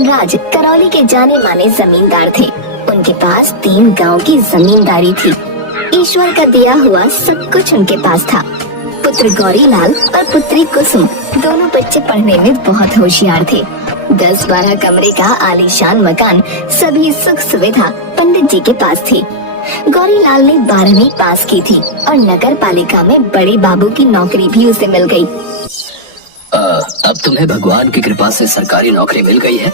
धनराज करौली के जाने माने जमींदार थे। उनके पास 3 गांव की जमींदारी थी। ईश्वर का दिया हुआ सब कुछ उनके पास था। पुत्र गौरीलाल और पुत्री कुसुम दोनों बच्चे पढ़ने में बहुत होशियार थे। 10-12 कमरे का आलीशान मकान, सभी सुख सुविधा पंडित जी के पास थी। गौरीलाल ने 12वीं पास की थी और नगर पालिका में बड़े बाबू की नौकरी भी उसे मिल गई। अब तुम्हें भगवान की कृपा से सरकारी नौकरी मिल गई है,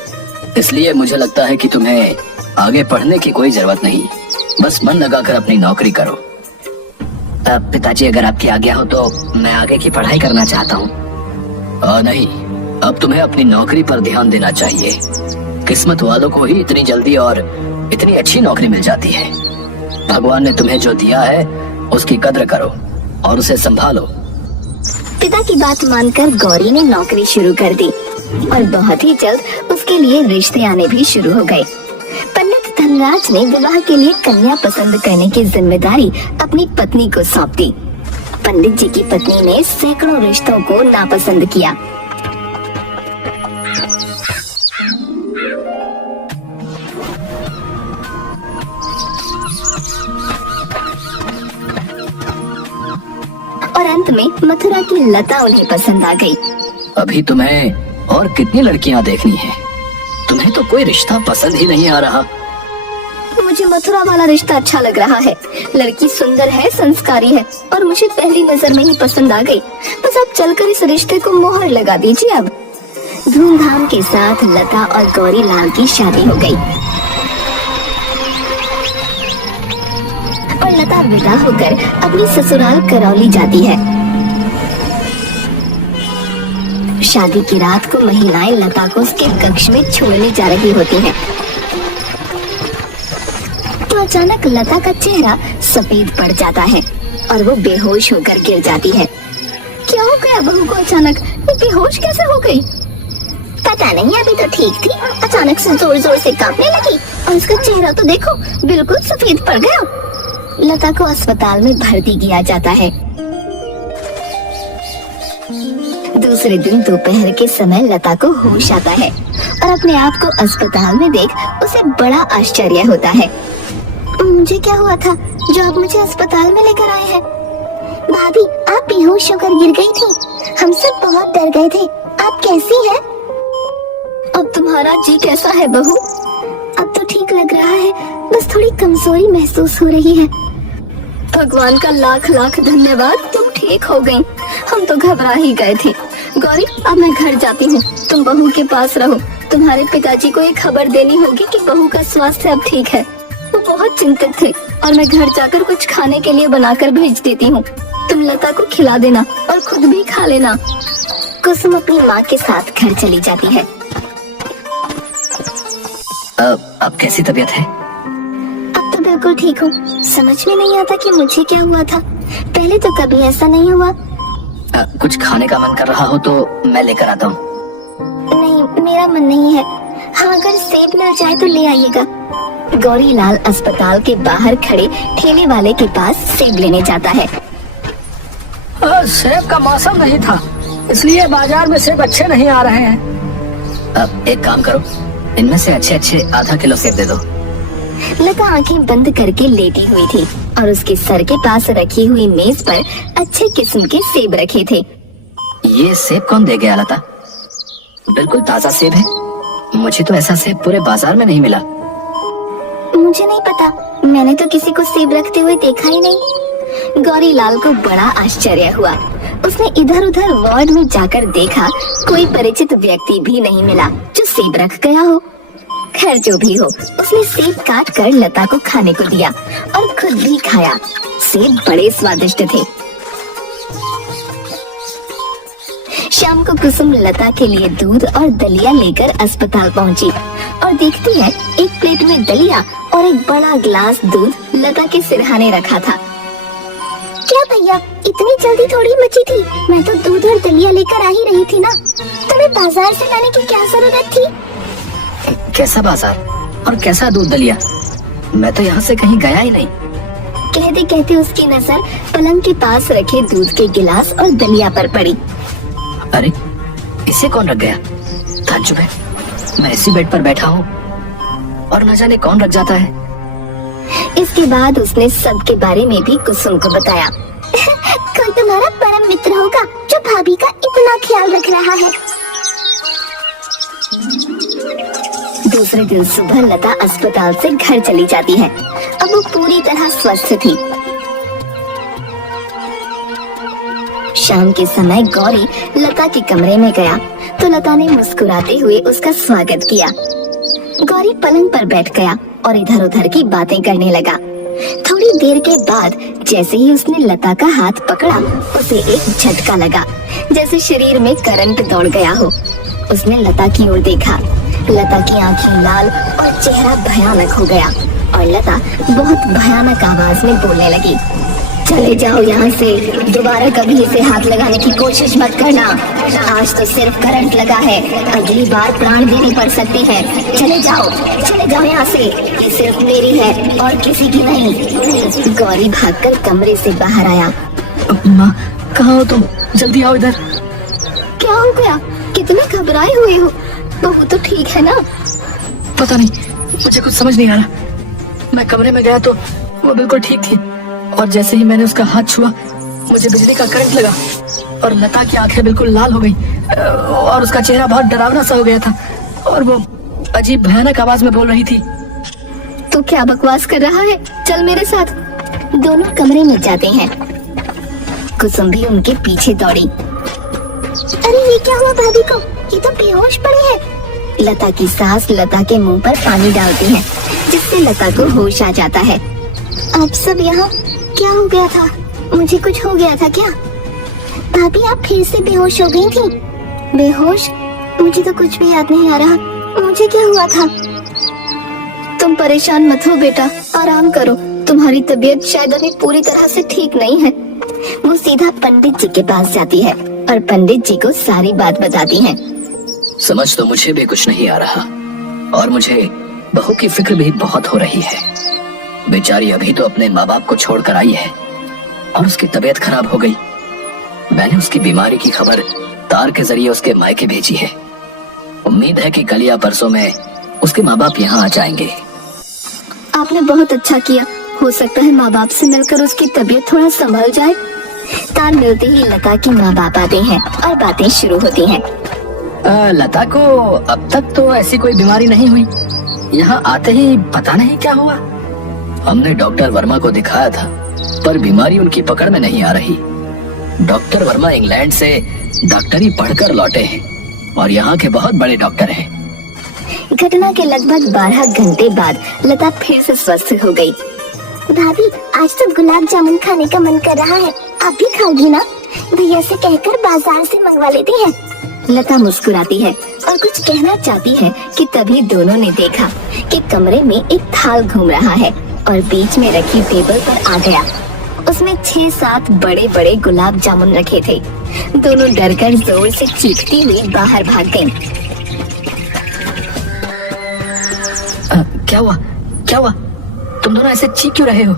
इसलिए मुझे लगता है कि तुम्हें आगे पढ़ने की कोई जरूरत नहीं। बस मन लगाकर अपनी नौकरी करो। पिताजी, अगर आपकी आज्ञा हो तो मैं आगे की पढ़ाई करना चाहता हूँ। नहीं, अब तुम्हें अपनी नौकरी पर ध्यान देना चाहिए। किस्मत वालों को ही इतनी जल्दी और इतनी अच्छी नौकरी मिल जाती है। भगवान ने तुम्हें जो दिया है उसकी कद्र करो और उसे संभालो। पिता की बात मानकर गौरी ने नौकरी शुरू कर दी और बहुत ही जल्द उसके लिए रिश्ते आने भी शुरू हो गए। पंडित धनराज ने विवाह के लिए कन्या पसंद करने की जिम्मेदारी अपनी पत्नी को सौंप दी। पंडित जी की पत्नी ने सैकड़ों रिश्तों को नापसंद किया। और अंत में मथुरा की लता उन्हें पसंद आ गई। अभी तुम्हें और कितनी लड़कियां देखनी है? तुम्हें तो कोई रिश्ता पसंद ही नहीं आ रहा। मुझे मथुरा वाला रिश्ता अच्छा लग रहा है। लड़की सुंदर है, संस्कारी है और मुझे पहली नजर में ही पसंद आ गई। बस आप चलकर इस रिश्ते को मोहर लगा दीजिए। अब धूमधाम के साथ लता और गौरीलाल की शादी हो गई और लता विदा होकर अपनी ससुराल करौली जाती है। शादी की रात को महिलाएं लता को उसके कक्ष में छोड़ने जा रही होती हैं। तो अचानक लता का चेहरा सफेद पड़ जाता है और वो बेहोश होकर गिर जाती है। क्या हो गया बहू को अचानक? वो बेहोश कैसे हो गई? पता नहीं, अभी तो ठीक थी, अचानक से जोर जोर से कांपने लगी और उसका चेहरा तो देखो बिल्कुल सफेद पड़ गया। लता को अस्पताल में भर्ती किया जाता है। दूसरे दिन दोपहर के समय लता को होश आता है और अपने आप को अस्पताल में देख उसे बड़ा आश्चर्य होता है। मुझे क्या हुआ था जो आप मुझे अस्पताल में लेकर आए हैं? भाभी, आप बेहोश होकर गिर गई थी। हम सब बहुत डर गए थे। आप कैसी हैं? अब तुम्हारा जी कैसा है बहू? अब तो ठीक लग रहा है, बस थोड़ी कमजोरी महसूस हो रही है। भगवान का लाख लाख धन्यवाद, तुम ठीक हो गई। हम तो घबरा ही गए थे। गौरी, अब मैं घर जाती हूँ, तुम बहू के पास रहो। तुम्हारे पिताजी को ये खबर देनी होगी कि बहू का स्वास्थ्य अब ठीक है। वो बहुत चिंतित थे और मैं घर जाकर कुछ खाने के लिए बनाकर भेज देती हूँ। तुम लता को खिला देना और खुद भी खा लेना। कुसुम अपनी माँ के साथ घर चली जाती है। अब कैसी तबीयत है? अब तो बिल्कुल ठीक हूँ। समझ में नहीं आता कि मुझे क्या हुआ था। पहले तो कभी ऐसा नहीं हुआ। कुछ खाने का मन कर रहा हो तो मैं लेकर आता हूँ। नहीं, मेरा मन नहीं है। हाँ, अगर सेब मिल जाए तो ले आइएगा। गौरीलाल अस्पताल के बाहर खड़े ठेले वाले के पास सेब लेने जाता है। सेब का मौसम नहीं था, इसलिए बाजार में सेब अच्छे नहीं आ रहे हैं। अब एक काम करो, इनमें से अच्छे आधा किलो सेब दे दो। लता आंखें बंद करके लेटी हुई थी और उसके सर के पास रखी हुई मेज पर अच्छे किस्म के सेब रखे थे। ये सेब कौन दे गया लता? बिल्कुल ताजा सेब है। मुझे तो ऐसा सेब पूरे बाजार में नहीं मिला। मुझे नहीं पता, मैंने तो किसी को सेब रखते हुए देखा ही नहीं। गौरीलाल को बड़ा आश्चर्य हुआ। उसने इधर उधर वार्ड में जाकर देखा, कोई परिचित व्यक्ति भी नहीं मिला जो सेब रख गया हो। खैर जो भी हो, उसने सेब काट कर लता को खाने को दिया और खुद भी खाया। सेब बड़े स्वादिष्ट थे। शाम को कुसुम लता के लिए दूध और दलिया लेकर अस्पताल पहुंची और देखती है एक प्लेट में दलिया और एक बड़ा गिलास दूध लता के सिरहाने रखा था। क्या भैया, इतनी जल्दी थोड़ी मची थी? मैं तो दूध और दलिया लेकर आ ही रही थी ना। तुम्हें बाजार से लाने की क्या जरूरत थी? कैसा बाजार और कैसा दूध दलिया? मैं तो यहाँ से कहीं गया ही नहीं। कहते कहते उसकी नजर पलंग के पास रखे दूध के गिलास और दलिया पर पड़ी। अरे, इसे कौन रख गया? ताज्जुब है। मैं इसी बेड पर बैठा हूँ और न जाने कौन रख जाता है। इसके बाद उसने सबके बारे में भी कुसुम को बताया। कोई तुम्हारा परम मित्र होगा जो भाभी का इतना ख्याल रख रहा है। दूसरे दिन सुबह लता अस्पताल से घर चली जाती है। अब वो पूरी तरह स्वस्थ थी। शाम के समय गौरी लता के कमरे में गया तो लता ने मुस्कुराते हुए उसका स्वागत किया। गौरी पलंग पर बैठ गया और इधर उधर की बातें करने लगा। थोड़ी देर के बाद जैसे ही उसने लता का हाथ पकड़ा, उसे एक झटका लगा, जैसे शरीर में करंट दौड़ गया हो। उसने लता की ओर देखा। लता की आंखें लाल और चेहरा भयानक हो गया और लता बहुत भयानक आवाज में बोलने लगी। चले जाओ यहाँ से, दोबारा कभी इसे हाथ लगाने की कोशिश मत करना। आज तो सिर्फ करंट लगा है, अगली बार प्राण देनी पड़ सकती है। चले जाओ यहाँ से, ये सिर्फ मेरी है और किसी की नहीं। गौरी भागकर कमरे से बाहर आया। माँ, कहाँ हो तुम? जल्दी आओ इधर। क्या हो गया? कितने घबराए हुए हो? बहू तो ठीक है ना? पता नहीं, मुझे कुछ समझ नहीं आ रहा। मैं कमरे में गया तो वो बिल्कुल ठीक थी और जैसे ही मैंने उसका हाथ छुआ, मुझे बिजली का करंट लगा और लता की आंखें बिल्कुल लाल हो गई और उसका चेहरा बहुत डरावना सा हो गया था और वो अजीब भयानक आवाज में बोल रही थी। तो क्या बकवास कर रहा है? चल मेरे साथ। दोनों कमरे में जाते हैं। कुसुम भी उनके पीछे दौड़ी। अरे ये क्या हुआ भाभी को? ये तो बेहोश पड़ी है। लता की सास लता के मुंह पर पानी डालती है, जिससे लता को होश आ जाता है। आप सब यहाँ? क्या हो गया था? मुझे कुछ हो गया था क्या? भाभी आप फिर से बेहोश हो गई थी। बेहोश? मुझे तो कुछ भी याद नहीं आ रहा। मुझे क्या हुआ था? तुम परेशान मत हो बेटा, आराम करो। तुम्हारी तबीयत शायद अभी पूरी तरह से ठीक नहीं है। वो सीधा पंडित जी के पास जाती है और पंडित जी को सारी बात बताती है। समझ तो मुझे भी कुछ नहीं आ रहा और मुझे बहू की फिक्र भी बहुत हो रही है। बेचारी अभी तो अपने माँ बाप को छोड़कर आई है और उसकी तबीयत खराब हो गई। मैंने उसकी बीमारी की खबर तार के जरिए उसके मायके भेजी है। उम्मीद है कि कल या परसों में उसके माँ बाप यहाँ आ जाएंगे। आपने बहुत अच्छा किया। हो सकता है माँ बाप से मिलकर उसकी तबीयत थोड़ा संभल जाए। तार मिलते ही लता के माँ बाप आते हैं और बातें शुरू होती हैं। लता को अब तक तो ऐसी कोई बीमारी नहीं हुई। यहाँ आते ही पता नहीं क्या हुआ। हमने डॉक्टर वर्मा को दिखाया था, पर बीमारी उनकी पकड़ में नहीं आ रही। डॉक्टर वर्मा इंग्लैंड से डॉक्टरी पढ़कर लौटे हैं और यहाँ के बहुत बड़े डॉक्टर हैं। घटना के लगभग 12 घंटे बाद लता फिर से स्वस्थ हो गई। भाभी आज तो गुलाब जामुन खाने का मन कर रहा है, आप भी खाओगी ना? भैया से कहकर बाजार से मंगवा लेते हैं। लता मुस्कुराती है और कुछ कहना चाहती है कि तभी दोनों ने देखा कि कमरे में एक थाल घूम रहा है और बीच में रखी टेबल पर आ गया। उसमें 6-7 बड़े बड़े गुलाब जामुन रखे थे। दोनों डरकर जोर से चीखती हुई बाहर भाग गईं। क्या हुआ? तुम दोनों ऐसे चीख क्यों रहे हो?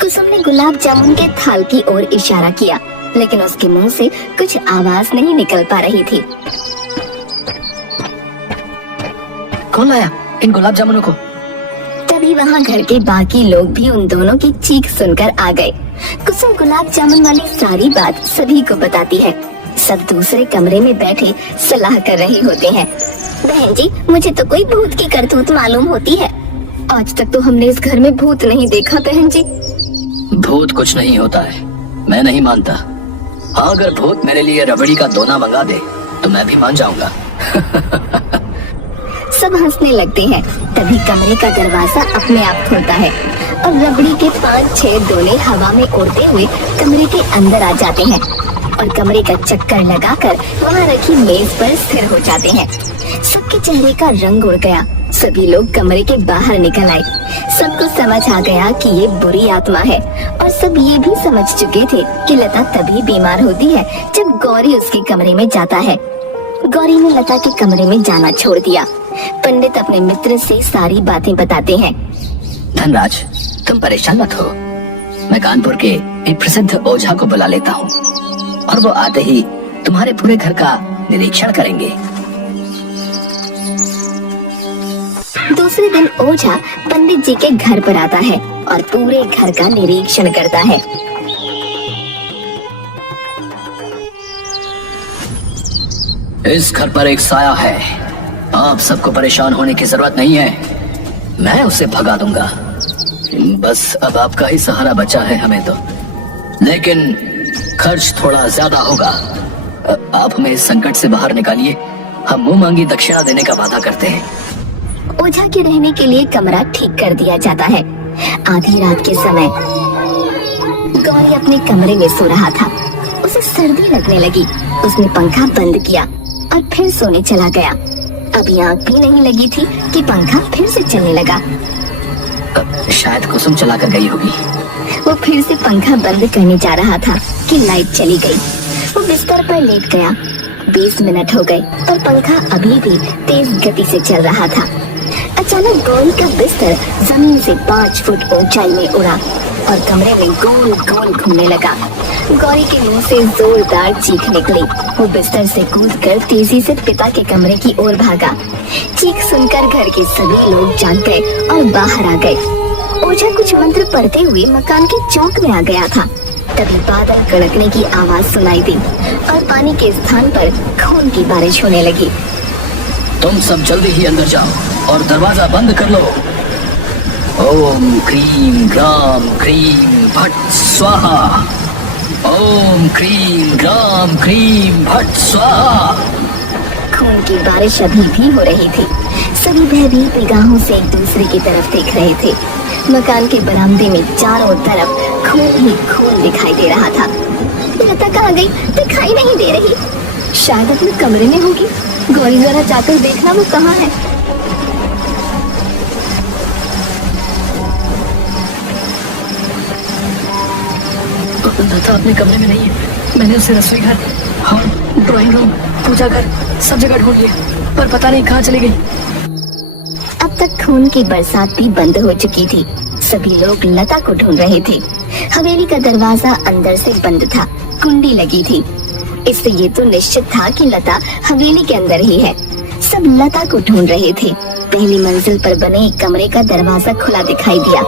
कुसुम ने गुलाब जामुन के थाल की ओर इशारा किया, लेकिन उसके मुंह से कुछ आवाज नहीं निकल पा रही थी। कौन लाया इन गुलाब जामुनों को? तभी वहाँ घर के बाकी लोग भी उन दोनों की चीख सुनकर आ गए। कुसुम गुलाब जामुन वाली सारी बात सभी को बताती है। सब दूसरे कमरे में बैठे सलाह कर रहे होते हैं। बहन जी, मुझे तो कोई भूत की करतूत मालूम होती है। आज तक तो हमने इस घर में भूत नहीं देखा बहन जी। भूत कुछ नहीं होता है, मैं नहीं मानता। हाँ, अगर भूत मेरे लिए रबड़ी का दोना मंगा दे तो मैं भी मान जाऊंगा। सब हंसने लगते हैं। तभी कमरे का दरवाजा अपने आप खुलता है और रबड़ी के 5-6 दोने हवा में उड़ते हुए कमरे के अंदर आ जाते हैं और कमरे का चक्कर लगाकर वहाँ रखी मेज पर स्थिर हो जाते हैं। सबके चेहरे का रंग उड़ गया। सभी लोग कमरे के बाहर निकल आए। सबको समझ आ गया कि ये बुरी आत्मा है और सब ये भी समझ चुके थे कि लता तभी बीमार होती है जब गौरी उसके कमरे में जाता है। गौरी ने लता के कमरे में जाना छोड़ दिया। पंडित अपने मित्र से सारी बातें बताते हैं। धनराज, तुम परेशान मत हो। मैं कानपुर के एक प्रसिद्ध ओझा को बुला लेता हूँ और वो आते ही तुम्हारे पूरे घर का निरीक्षण करेंगे। दूसरे दिन ओझा पंडित जी के घर पर आता है और पूरे घर का निरीक्षण करता है। इस घर पर एक साया है, आप सबको परेशान होने की जरूरत नहीं है, मैं उसे भगा दूंगा। बस अब आपका ही सहारा बचा है हमें तो, लेकिन खर्च थोड़ा ज्यादा होगा। आप हमें इस संकट से बाहर निकालिए, हम मुंह मांगी दक्षिणा देने का वादा करते हैं। ओझा के रहने के लिए कमरा ठीक कर दिया जाता है। आधी रात के समय गौरी अपने कमरे में सो रहा था। उसे सर्दी लगने लगी। उसने पंखा बंद किया और फिर सोने चला गया। अभी आंख भी नहीं लगी थी कि पंखा फिर से चलने लगा। शायद कुसुम चला कर गई होगी। वो फिर से पंखा बंद करने जा रहा था कि लाइट चली गई। वो बिस्तर पर लेट गया। 20 मिनट हो गए और पंखा अभी भी तेज गति से चल रहा था। अचानक गौरी का बिस्तर जमीन से 5 फुट ऊंचाई में उड़ा और कमरे में गोल गोल घूमने लगा। गौरी के मुंह से जोरदार चीख निकली। वो बिस्तर से कूदकर तेजी से पिता के कमरे की ओर भागा। चीख सुनकर घर के सभी लोग जाग गए और बाहर आ गए। ओझा कुछ मंत्र पढ़ते हुए मकान के चौक में आ गया था। तभी बादल कड़कने की आवाज सुनाई दी और पानी के स्थान पर खून की बारिश होने लगी। तुम सब जल्दी ही अंदर जाओ और दरवाजा बंद कर लो। ओम क्रीम ग्राम क्रीम भट स्वाहा। ओम क्रीम ग्राम क्रीम भट स्वाहा। खून की बारिश अभी भी हो रही थी। सभी भयभीत निगाहों से एक दूसरे की तरफ देख रहे थे। मकान के बरामदे में चारों तरफ खून ही खून दिखाई दे रहा था। लता कहाँ गई? दिखाई नहीं दे रही। शायद अपने कमरे में होगी। गौरी जरा जाकर देखना वो कहाँ है। लता अपने कमरे में नहीं है। मैंने उसे रसोई घर, हॉल, ड्राइंग रूम, पूजा घर सब जगह ढूंढ लिया, पर पता नहीं कहाँ चली गई। अब तक खून की बरसात भी बंद हो चुकी थी। सभी लोग लता को ढूंढ रहे थे। हवेली का दरवाजा अंदर से बंद था, कुंडी लगी थी। इससे ये तो निश्चित था कि लता हवेली के अंदर ही है। सब लता को ढूंढ रहे थे। पहली मंजिल पर बने एक कमरे का दरवाजा खुला दिखाई दिया।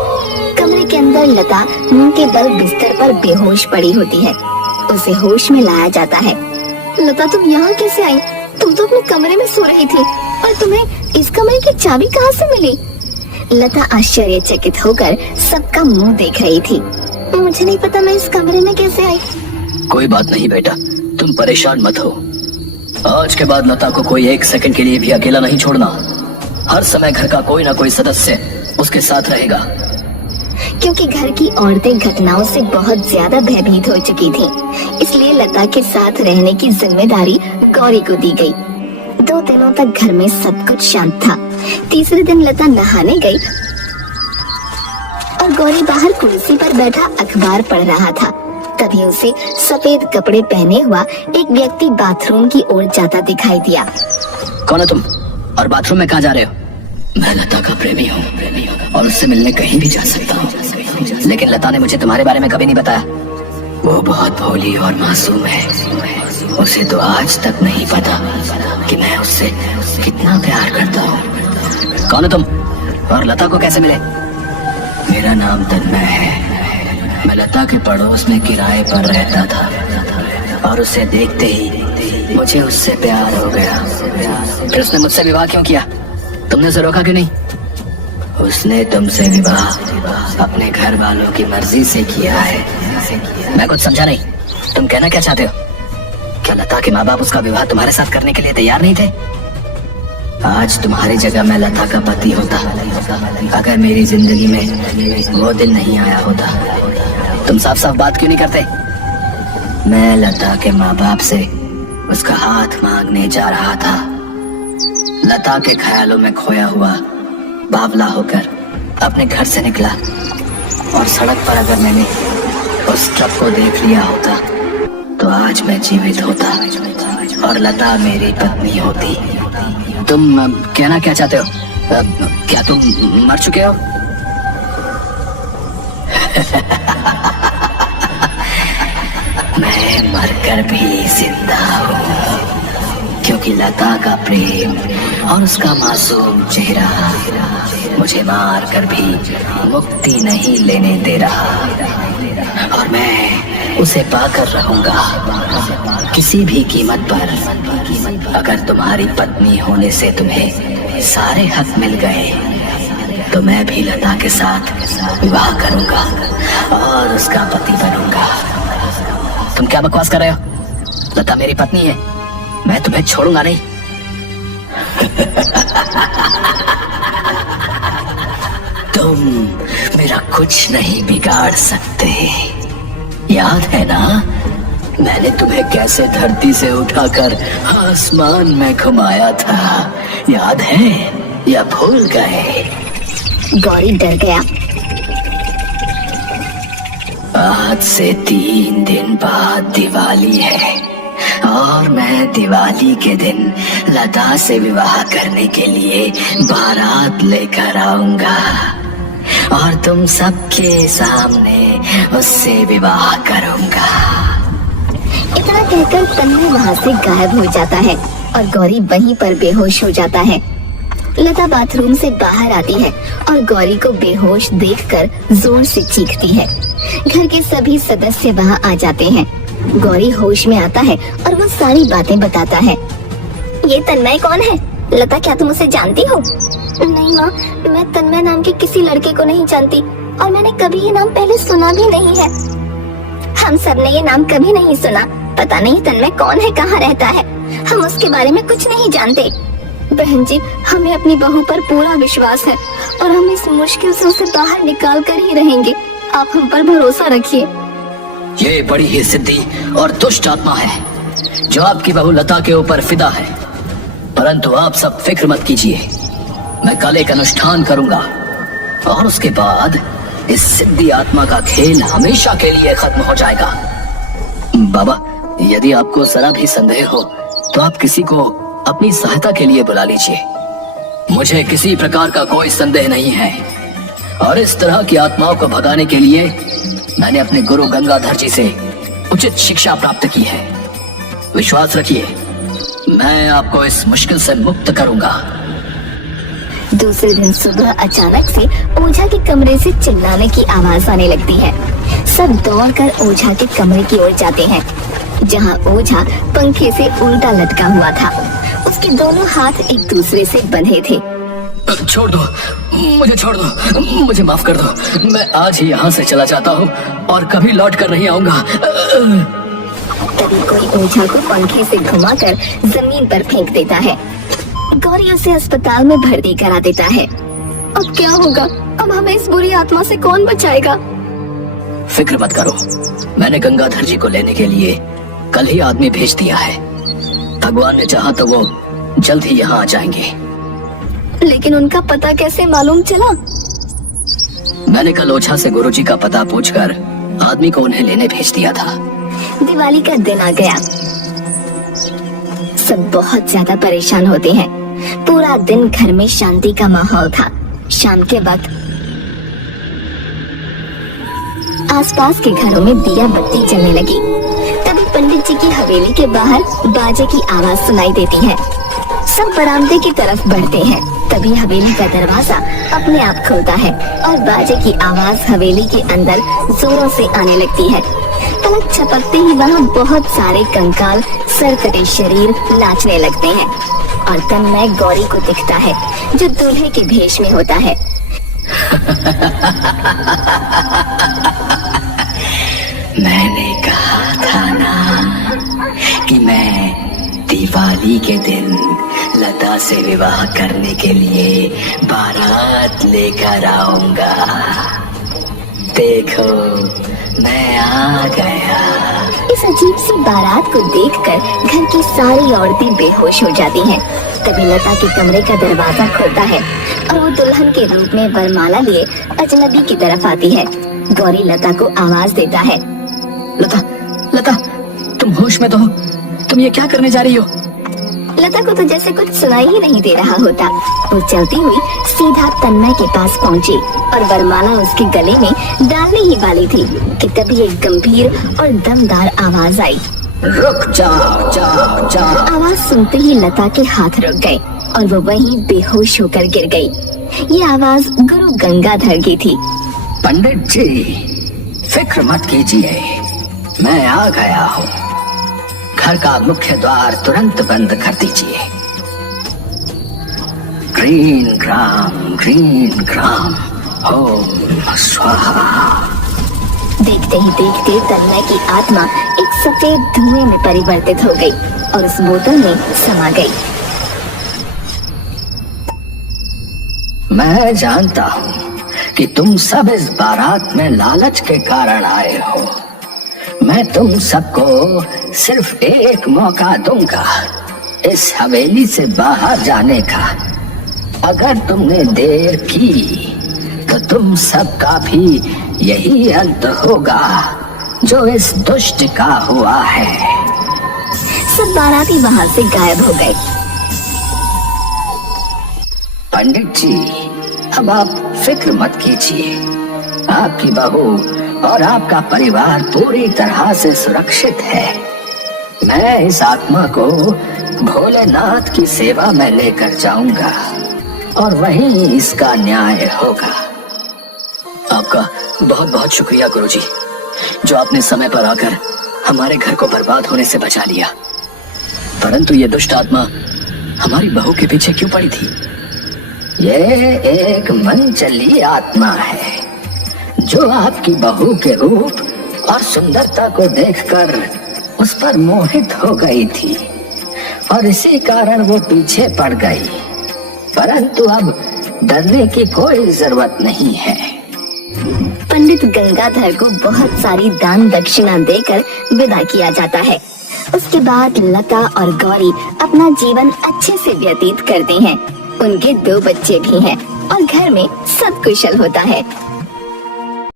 कमरे के अंदर लता मुंह के बल बिस्तर पर बेहोश पड़ी होती है। उसे होश में लाया जाता है। लता तुम यहाँ कैसे आई? तुम तो अपने कमरे में सो रही थी और तुम्हें इस कमरे की चाबी कहाँ से मिली? लता आश्चर्यचकित होकर सबका मुंह देख रही थी। मुझे नहीं पता मैं इस कमरे में कैसे आई। कोई बात नहीं बेटा, तुम परेशान मत हो। आज के बाद लता को कोई 1 सेकंड के लिए भी अकेला नहीं छोड़ना। हर समय घर का कोई ना कोई सदस्य उसके साथ रहेगा। क्योंकि घर की औरतें घटनाओं से बहुत ज्यादा भयभीत हो चुकी थीं, इसलिए लता के साथ रहने की जिम्मेदारी गौरी को दी गई। 2 दिनों तक घर में सब कुछ शांत था। तीसरे दिन लता नहाने गई और गौरी बाहर कुर्सी पर बैठा अखबार पढ़ रहा था। तभी उसे सफेद कपड़े पहने हुआ एक व्यक्ति बाथरूम की ओर जाता दिखाई दिया। कौन है तुम और बाथरूम में कहाँ जा रहे हो? मैं लता का प्रेमी हूँ और उससे मिलने कहीं भी जा सकता हूँ, लेकिन लता ने मुझे तुम्हारे बारे में कभी नहीं बताया। वो बहुत भोली और मासूम है। उसे तो आज तक नहीं पता कि मैं उससे कितना प्यार करता हूँ। कौन है तुम और लता को कैसे मिले? मेरा नाम तन्मय है। मैं लता के पड़ोस में किराए पर रहता था और उसे देखते ही मुझे उससे प्यार हो गया। फिर उसने मुझसे विवाह क्यों किया? तुमने उसे रोका क्यों नहीं? उसने तुमसे विवाह अपने घर वालों की मर्जी से किया है। मैं कुछ समझा नहीं, तुम कहना क्या चाहते हो? क्या लता के माँ बाप उसका विवाह तुम्हारे साथ करने के लिए तैयार नहीं थे? आज तुम्हारी जगह मैं लता का पति होता अगर मेरी जिंदगी में वो दिन नहीं आया होता। तुम साफ साफ बात क्यों नहीं करते? मैं लता के माँ बाप से उसका हाथ मांगने जा रहा था। लता के ख्यालों में खोया हुआ बावला होकर अपने घर से निकला और सड़क पर अगर मैंने उस ट्रक को देख लिया होता तो आज मैं जीवित होता और लता मेरी पत्नी होती। तुम कहना क्या चाहते हो? क्या तुम मर चुके हो? मैं मरकर भी जिंदा हूँ क्योंकि लता का प्रेम और उसका मासूम चेहरा मुझे मार कर भी मुक्ति नहीं लेने दे रहा, और मैं उसे पाकर रहूंगा किसी भी कीमत पर। अगर तुम्हारी पत्नी होने से तुम्हें सारे हक मिल गए तो मैं भी लता के साथ विवाह करूंगा और उसका पति बनूंगा। तुम क्या बकवास कर रहे हो? लता मेरी पत्नी है, मैं तुम्हें छोड़ूंगा नहीं। तुम मेरा कुछ नहीं बिगाड़ सकते। याद है ना मैंने तुम्हें कैसे धरती से उठाकर आसमान में घुमाया था? याद है या भूल गए? गौरी डर गया। आज से 3 दिन बाद दिवाली है और मैं दिवाली के दिन लता से विवाह करने के लिए बारात लेकर आऊंगा और तुम सबके सामने उससे विवाह करूंगा। इतना कहकर तन्मय वहाँ से गायब हो जाता है और गौरी वहीं पर बेहोश हो जाता है। लता बाथरूम से बाहर आती है और गौरी को बेहोश देखकर जोर से चीखती है। घर के सभी सदस्य वहाँ आ जाते हैं। गौरी होश में आता है और वो सारी बातें बताता है। ये तन्मय कौन है? लता, क्या तुम उसे जानती हो? नहीं माँ, मैं तन्मय नाम के किसी लड़के को नहीं जानती और मैंने कभी ये नाम पहले सुना भी नहीं है। हम सब ने ये नाम कभी नहीं सुना। पता नहीं तन्मय कौन है, कहाँ रहता है, हम उसके बारे में कुछ नहीं जानते। बहन जी, हमें अपनी बहू पर पूरा विश्वास है और हम इस मुश्किल से उसे बाहर निकाल कर ही रहेंगे। आप हम पर भरोसा रखिए। ये बड़ी ही सिद्धि और दुष्ट आत्मा है जो आपकी बहू लता के ऊपर फिदा है, परंतु आप सब फिक्र मत कीजिए। मैं कल एक अनुष्ठान करूंगा और उसके बाद इस सिद्धि आत्मा का खेल हमेशा के लिए खत्म हो जाएगा। बाबा, यदि आपको जरा भी संदेह हो तो आप किसी को अपनी सहायता के लिए बुला लीजिए। मुझे किसी प्रकार का कोई संदेह नहीं है और इस तरह की आत्माओं को भगाने के लिए मैंने अपने गुरु गंगाधर जी से उचित शिक्षा प्राप्त की है। विश्वास रखिए, मैं आपको इस मुश्किल से मुक्त करूंगा। दूसरे दिन सुबह अचानक से ओझा के कमरे से चिल्लाने की आवाज आने लगती है। सब दौड़कर ओझा के कमरे की ओर जाते हैं, जहां ओझा पंखे से उल्टा लटका हुआ था। उसके दोनों हाथ एक दूसरे से बंधे थे। छोड़ दो, मुझे छोड़ दो, मुझे माफ कर दो। मैं आज ही यहाँ से चला जाता हूँ और कभी लौट कर नहीं आऊंगा। तभी कोई ओझा को पंखे से घुमाकर जमीन पर फेंक देता है। गौरी उसे अस्पताल में भर्ती करा देता है। अब क्या होगा? अब हमें इस बुरी आत्मा से कौन बचाएगा? फिक्र मत करो, मैंने गंगाधर जी को लेने के लिए कल ही आदमी भेज दिया है। भगवान ने चाहा तो वो जल्द ही यहाँ आ जाएंगे। लेकिन उनका पता कैसे मालूम चला? मैंने कल ओझा से गुरुजी का पता पूछकर आदमी को उन्हें लेने भेज दिया था। दिवाली का दिन आ गया। सब बहुत ज्यादा परेशान होते हैं। पूरा दिन घर में शांति का माहौल था। शाम के वक्त आसपास के घरों में दिया बत्ती जलने लगी। तभी पंडित जी की हवेली के बाहर बाजे की आवाज सुनाई देती है। सब बरामदे की तरफ बढ़ते हैं। तभी हवेली का दरवाजा अपने आप खुलता है और बाजे की आवाज हवेली के अंदर जोरों से आने लगती है। पलक झपकते ही वहाँ बहुत सारे कंकाल सर कटे शरीर नाचने लगते हैं और तन्मय गौरी को दिखता है जो दूल्हे के भेष में होता है। मैंने कहा था ना कि मैं दिवाली के दिन लता से विवाह करने के लिए बारात लेकर आऊंगा। देखो, मैं आ गया। इस अजीब सी बारात को देखकर घर की सारी औरतें बेहोश हो जाती हैं। तभी लता के कमरे का दरवाजा खुलता है और वो दुल्हन के रूप में वरमाला लिए अजनबी की तरफ आती है। गौरी लता को आवाज देता है। लता, लता, तुम होश में तो हो? तुम ये क्या करने जा रही हो? लता को तो जैसे कुछ सुनाई ही नहीं दे रहा होता। वो चलती हुई सीधा तन्मय के पास पहुंची और वरमाला उसके गले में डालने ही वाली थी कि तभी एक गंभीर और दमदार आवाज आई। रुक जाओ जाओ जाओ। आवाज सुनते ही लता के हाथ रुक गए और वो वहीं बेहोश होकर गिर गई। ये आवाज गुरु गंगाधर की थी। पंडित जी, फिक्र मत कीजिए, मैं आ गया हूँ। घर का मुख्य द्वार तुरंत बंद कर दीजिए। ग्रीन ग्राम ओम स्वाहा। देखते ही देखते तन्मय की आत्मा एक सफेद धुएं में परिवर्तित हो गई और उस बोतल में समा गई। मैं जानता हूँ कि तुम सब इस बारात में लालच के कारण आए हो। मैं तुम सबको सिर्फ एक मौका दूंगा इस हवेली से बाहर जाने का। अगर तुमने देर की तो तुम सबका भी यही अंत होगा जो इस दुष्ट का हुआ है। सब बाराती वहां से गायब हो गए। पंडित जी, अब आप फिक्र मत कीजिए। आपकी बहू और आपका परिवार पूरी तरह से सुरक्षित है। मैं इस आत्मा को भोलेनाथ की सेवा में लेकर जाऊंगा और वहीं इसका न्याय होगा। आपका बहुत बहुत शुक्रिया गुरुजी, जो आपने समय पर आकर हमारे घर को बर्बाद होने से बचा लिया। परंतु ये दुष्ट आत्मा हमारी बहू के पीछे क्यों पड़ी थी? ये एक मनचली आत्मा है जो आपकी बहू के रूप और सुंदरता को देखकर उस पर मोहित हो गई थी और इसी कारण वो पीछे पड़ गई। परंतु अब डरने की कोई जरूरत नहीं है। पंडित गंगाधर को बहुत सारी दान दक्षिणा देकर विदा किया जाता है। उसके बाद लता और गौरी अपना जीवन अच्छे से व्यतीत करते हैं। उनके 2 बच्चे भी हैं और घर में सब कुशल होता है।